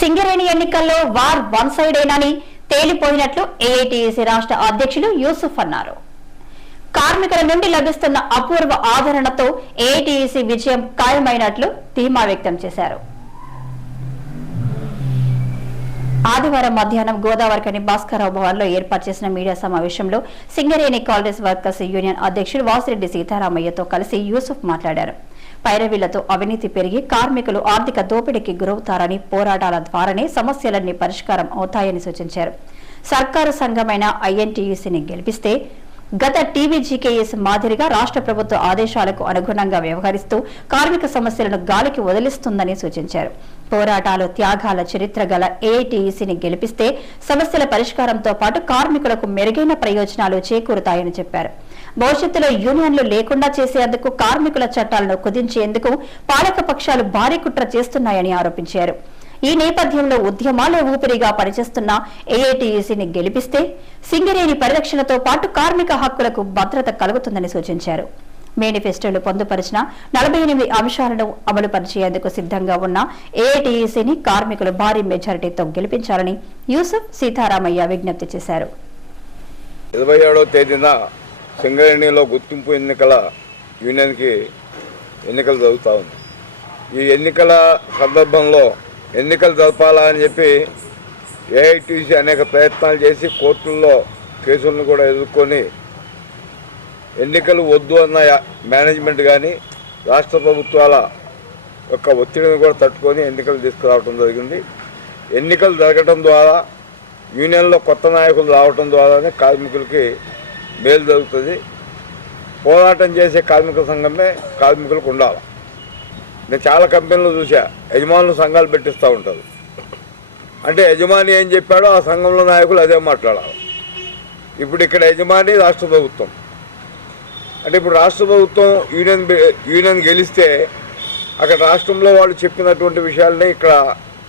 సింగరేణి ఎన్నికల్లో war one side అయినని తేలిపోయినట్లు ఏఐటీసీ రాష్ట్ర అధ్యక్షులు యూసుఫ్ అన్నారు. కార్మికుల నుండి లభిస్తున్న అపూర్వ ఆదరణతో ఏఐటీసీ విజయం ఖాయమైనట్లు ధీమా వ్యక్తం చేశారు. ఆదివారం మధ్యాహ్నం గోదావరికని భాస్కరరావు భవన్లో ఏర్పాటు చేసిన మీడియా సమావేశంలో సింగరేణి కాంగ్రెస్ వర్కర్స్ యూనియన్ అధ్యక్షుడు వాసిరెడ్డి సీతారామయ్యతో కలిసి యూసుఫ్ మాట్లాడారు. పైరవీలతో అవినీతి పెరిగి కార్మికులు ఆర్థిక దోపిడీకి గురవుతారని పోరాటాల ద్వారానే సమస్యలన్నీ పరిష్కారం అవుతాయని సూచించారు. సర్కారు సంఘమైన ఐఎన్టీయూసీని గెలిపిస్తే గత టీవీజీకేఎస్ మాదిరిగా రాష్ట్ర ప్రభుత్వ ఆదేశాలకు అనుగుణంగా వ్యవహరిస్తూ కార్మిక సమస్యలను గాలికి వదిలిస్తుందని సూచించారు. పోరాటాలు త్యాగాల చరిత్ర గల ఏఐటీఈసీని గెలిపిస్తే సమస్యల పరిష్కారంతో పాటు కార్మికులకు మెరుగైన ప్రయోజనాలు చేకూరుతాయని చెప్పారు. భవిష్యత్తులో యూనియన్లు లేకుండా చేసేందుకు కార్మికుల చట్టాలను కుదించేందుకు పాలక పక్షాలు భారీ కుట్ర చేస్తున్నాయని ఆరోపించారు. ఈ నేపథ్యంలో ఉద్యమాలు ఊపిరిగా పనిచేస్తున్న ఏఐటీయూసీని గెలిపిస్తే సింగరేణి పరిరక్షణతో పాటు కార్మిక హక్కులకు భద్రత కలుగుతుందని సూచించారు. మేనిఫెస్టోలు పొందుపరిచిన నలభై ఎనిమిది అంశాలను అమలు పరిచేందుకు సిద్ధంగా ఉన్న ఏఐటీయూసీని కార్మికులు భారీ మెజారిటీతో గెలిపించాలని యూసుఫ్ సీతారామయ్య విజ్ఞప్తి చేశారు. ఇరవై ఏడవ తేదీన సింగరేణిలో గుర్తింపు ఎన్నికల యూనియన్కి ఎన్నికలు జరుగుతూ ఉంది. ఈ ఎన్నికల సందర్భంలో ఎన్నికలు జరపాలా అని చెప్పి ఏఐటీసీ అనేక ప్రయత్నాలు చేసి కోర్టుల్లో కేసులను కూడా ఎదుర్కొని ఎన్నికలు వద్దు అన్న యా- మేనేజ్మెంట్ కానీ రాష్ట్ర ప్రభుత్వాల యొక్క ఒత్తిడిని కూడా తట్టుకొని ఎన్నికలు తీసుకురావడం జరిగింది. ఎన్నికలు జరగటం ద్వారా యూనియన్లో కొత్త నాయకులు రావటం ద్వారానే కార్మికులకి మేలు జరుగుతుంది. పోరాటం చేసే కార్మిక సంఘమే కార్మికులకు ఉండాలి. నేను చాలా కంపెనీలు చూసా యజమానులు సంఘాలు పెట్టిస్తూ ఉంటారు. అంటే యజమాని ఏం చెప్పాడో ఆ సంఘంలో నాయకులు అదే మాట్లాడాలి. ఇప్పుడు ఇక్కడ యజమాని రాష్ట్ర ప్రభుత్వం. అంటే ఇప్పుడు రాష్ట్ర ప్రభుత్వం యూనియన్ యూనియన్ గెలిస్తే అక్కడ రాష్ట్రంలో వాళ్ళు చెప్పినటువంటి విషయాలని ఇక్కడ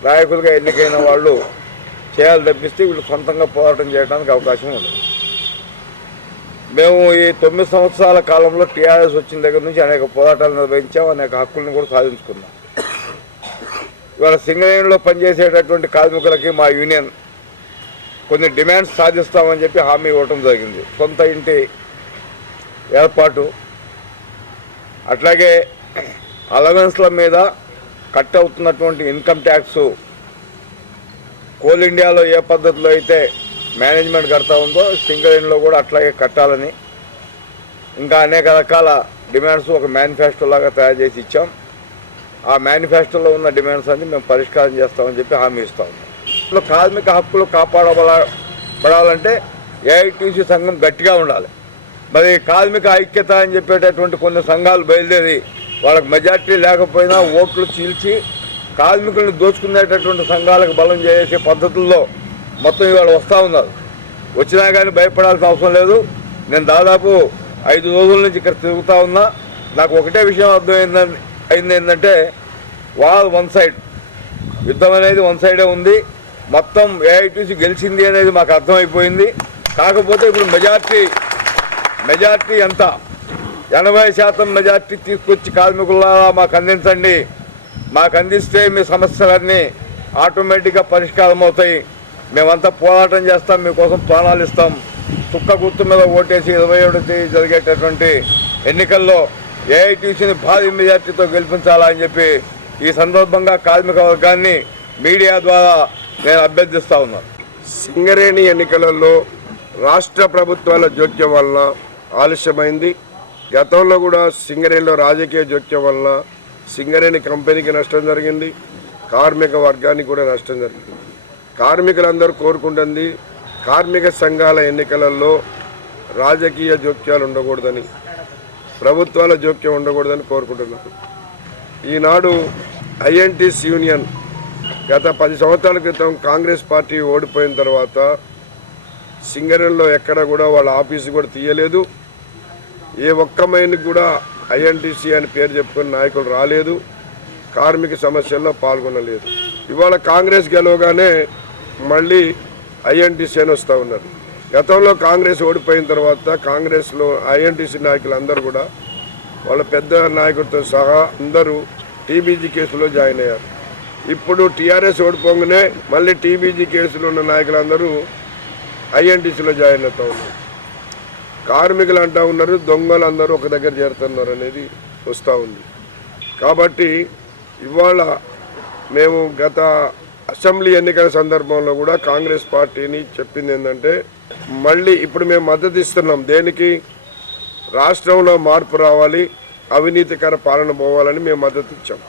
నాయకులుగా ఎన్నికైన వాళ్ళు చేయాలి తప్పిస్తే వీళ్ళు సొంతంగా పోరాటం చేయడానికి అవకాశం ఉండదు. మేము ఈ తొమ్మిది సంవత్సరాల కాలంలో టీఆర్ఎస్ వచ్చిన దగ్గర నుంచి అనేక పోరాటాలు నిర్వహించాం అనేక హక్కులను కూడా సాధించుకున్నాం. ఇవాళ సింగరేణిలో పనిచేసేటటువంటి కార్మికులకి మా యూనియన్ కొన్ని డిమాండ్స్ సాధిస్తామని చెప్పి హామీ ఇవ్వటం జరిగింది. సొంత ఇంటి ఏర్పాటు అట్లాగే అలవెన్స్ల మీద కట్ అవుతున్నటువంటి ఇన్కమ్ ట్యాక్స్ కోల్ ఇండియాలో ఏ పద్ధతిలో అయితే మేనేజ్మెంట్ కడతా ఉందో సింగరేణిలో కూడా అట్లాగే కట్టాలని. ఇంకా అనేక రకాల డిమాండ్స్ ఒక మేనిఫెస్టో లాగా తయారు చేసి ఇచ్చాం. ఆ మేనిఫెస్టోలో ఉన్న డిమాండ్స్ అన్ని మేము పరిష్కారం చేస్తామని చెప్పి హామీ ఇస్తాం. ఇందులో కార్మిక హక్కులు కాపాడబడ పడాలంటే ఏఐటీసీ సంఘం గట్టిగా ఉండాలి. మరి కార్మిక ఐక్యత అని చెప్పేటటువంటి కొన్ని సంఘాలు బయలుదేరి వాళ్ళకి మెజార్టీ లేకపోయినా ఓట్లు చీల్చి కార్మికులను దోచుకునేటటువంటి సంఘాలకు బలం చేసే పద్ధతుల్లో మొత్తం ఇవాళ వస్తూ ఉన్నారు. వచ్చినా కానీ భయపడాల్సిన అవసరం లేదు. నేను దాదాపు ఐదు రోజుల నుంచి ఇక్కడ తిరుగుతూ ఉన్నా. నాకు ఒకటే విషయం అర్థమైందని అయింది ఏంటంటే వాల్ వన్ సైడ్. యుద్ధం అనేది వన్ సైడే ఉంది. మొత్తం ఏఐటీసీ గెలిచింది అనేది మాకు అర్థమైపోయింది. కాకపోతే ఇప్పుడు మెజార్టీ మెజార్టీ ఎంత? ఎనభై శాతం మెజార్టీ తీసుకొచ్చి కార్మికులారా మాకు అందించండి. మాకు అందిస్తే మీ సమస్యలన్నీ ఆటోమేటిక్గా పరిష్కారం అవుతాయి మేమంతా పోరాటం చేస్తాం మీకోసం ప్రాణాలు ఇస్తాం. తుక్క గుర్తు మీద ఓటేసి ఇరవై ఏడు తేదీ జరిగేటటువంటి ఎన్నికల్లో ఏఐటీసీని భారీ మెజార్టీతో గెలిపించాలని చెప్పి ఈ సందర్భంగా కార్మిక వర్గాన్ని మీడియా ద్వారా నేను అభ్యర్థిస్తా ఉన్నాను సింగరేణి ఎన్నికలలో రాష్ట్ర ప్రభుత్వాల జోక్యం వలన ఆలస్యమైంది. గతంలో కూడా సింగరేణిలో రాజకీయ జోక్యం వలన సింగరేణి కంపెనీకి నష్టం జరిగింది. కార్మిక వర్గానికి కూడా నష్టం జరిగింది. కార్మికులందరూ కోరుకుంటుంది కార్మిక సంఘాల ఎన్నికలలో రాజకీయ జోక్యాలు ఉండకూడదని ప్రభుత్వాల జోక్యం ఉండకూడదని కోరుకుంటున్నారు. ఈనాడు ఐఎన్టీస్ యూనియన్ గత పది సంవత్సరాల క్రితం కాంగ్రెస్ పార్టీ ఓడిపోయిన తర్వాత సింగరేణిలో ఎక్కడ కూడా వాళ్ళ ఆఫీసు కూడా తీయలేదు. ఏ ఒక్క మైన్కి కూడా ఐఎన్టీసీ అని పేరు చెప్పుకుని నాయకులు రాలేదు. కార్మిక సమస్యల్లో పాల్గొనలేదు. ఇవాళ కాంగ్రెస్ గెలవగానే మళ్ళీ ఐఎన్టీసీ అని వస్తూ ఉన్నారు గతంలో కాంగ్రెస్ ఓడిపోయిన తర్వాత కాంగ్రెస్లో ఐఎన్టీసీ నాయకులు అందరూ కూడా వాళ్ళ పెద్ద నాయకులతో సహా అందరూ టీబీజీ కేసులో జాయిన్ అయ్యారు. ఇప్పుడు టీఆర్ఎస్ ఓడిపోగానే మళ్ళీ టీబీజీ కేసులు ఉన్న నాయకులందరూ ఐఎన్టీసీలో జాయిన్ అవుతూ ఉన్నారు. కార్మికులు అంటా ఉన్నారు దొంగలు అందరూ ఒక దగ్గర చేరుతున్నారు అనేది వస్తూ ఉంది. కాబట్టి ఇవాళ మేము గత అసెంబ్లీ ఎన్నికల సందర్భంలో కూడా కాంగ్రెస్ పార్టీని చెప్పింది ఏంటంటే మళ్ళీ ఇప్పుడు మేము మద్దతు ఇస్తున్నాం. దేనికి? రాష్ట్రంలో మార్పు రావాలి అవినీతికర పాలన పోవాలని మేము మద్దతు ఇచ్చాం.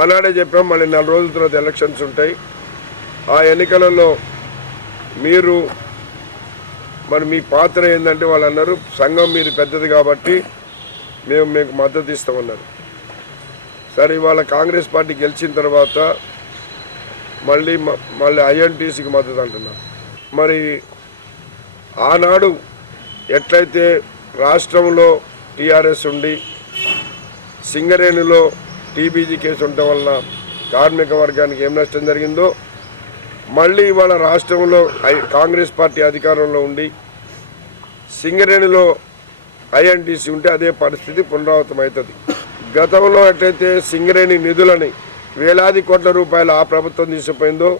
ఆనాడే చెప్పాం మళ్ళీ నెల రోజుల తర్వాత ఎలక్షన్స్ ఉంటాయి. ఆ ఎన్నికలలో మీరు మరి మీ పాత్ర ఏంటంటే వాళ్ళు అన్నారు సంఘం మీది పెద్దది కాబట్టి మేము మీకు మద్దతు ఇస్తామన్నారు. సరే ఇవాళ కాంగ్రెస్ పార్టీ గెలిచిన తర్వాత మళ్ళీ మళ్ళీ ఐఎన్టీసీకి మద్దతు అంటున్నారు మరి ఆనాడు ఎట్లయితే రాష్ట్రంలో టీఆర్ఎస్ ఉండి సింగరేణిలో టీబీజీ కేసు ఉండటం వలన కార్మిక వర్గానికి ఏం నష్టం జరిగిందో మళ్ళీ ఇవాళ రాష్ట్రంలో ఐ- కాంగ్రెస్ పార్టీ అధికారంలో ఉండి సింగరేణిలో ఐఎన్టీసీ ఉంటే అదే పరిస్థితి పునరావృతం అవుతుంది గతంలో ఎట్లయితే సింగరేణి నిధులని వేలాది కోట్ల రూపాయలు ఆ ప్రభుత్వం తీసుకుపోయిందో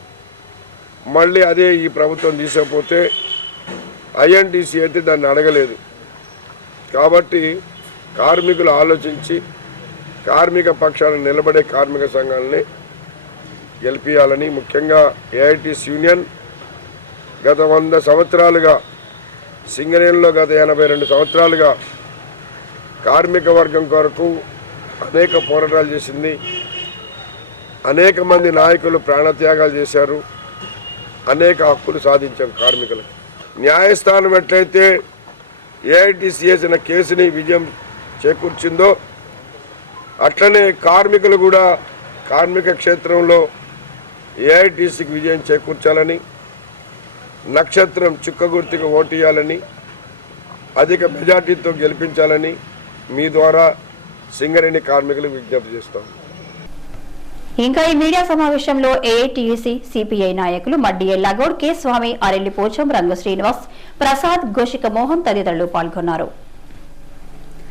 మళ్ళీ అదే ఈ ప్రభుత్వం తీసుకపోతే ఐఎన్టీసీ అయితే దాన్ని అడగలేదు. కాబట్టి కార్మికులు ఆలోచించి కార్మిక పక్షాలను నిలబడే కార్మిక సంఘాలని గెలిపించాలని ముఖ్యంగా ఏఐటీస్ యూనియన్ గత వంద సంవత్సరాలుగా సింగరేణిలో గత ఎనభై రెండు సంవత్సరాలుగా కార్మిక వర్గం కొరకు అనేక పోరాటాలు చేసింది. అనేక మంది నాయకులు ప్రాణత్యాగాలు చేశారు. అనేక హక్కులు సాధించాం కార్మికులకు. న్యాయస్థానం ఎట్లయితే ఏఐటీసీ చేసిన కేసుని విజయం చేకూర్చిందో అట్లనే కార్మికులు కూడా కార్మిక క్షేత్రంలో ఏఐటీసీకి విజయం చేకూర్చాలని నక్షత్రం చుక్కగుర్తికి ఓటేయాలని అధిక మెజార్టీతో గెలిపించాలని మీ ద్వారా సింగరేణి కార్మికులకు విజ్ఞప్తి చేస్తాం. ఇంకా ఈ మీడియా సమావేశంలో ఏఐటీయూసీ సిపిఐ నాయకులు మడ్డి ఎల్లాగౌడ్ కె స్వామి అరెల్లి పోచం రంగు శ్రీనివాస్ ప్రసాద్ గోషిక మోహన్ తదితరులు పాల్గొన్నారు.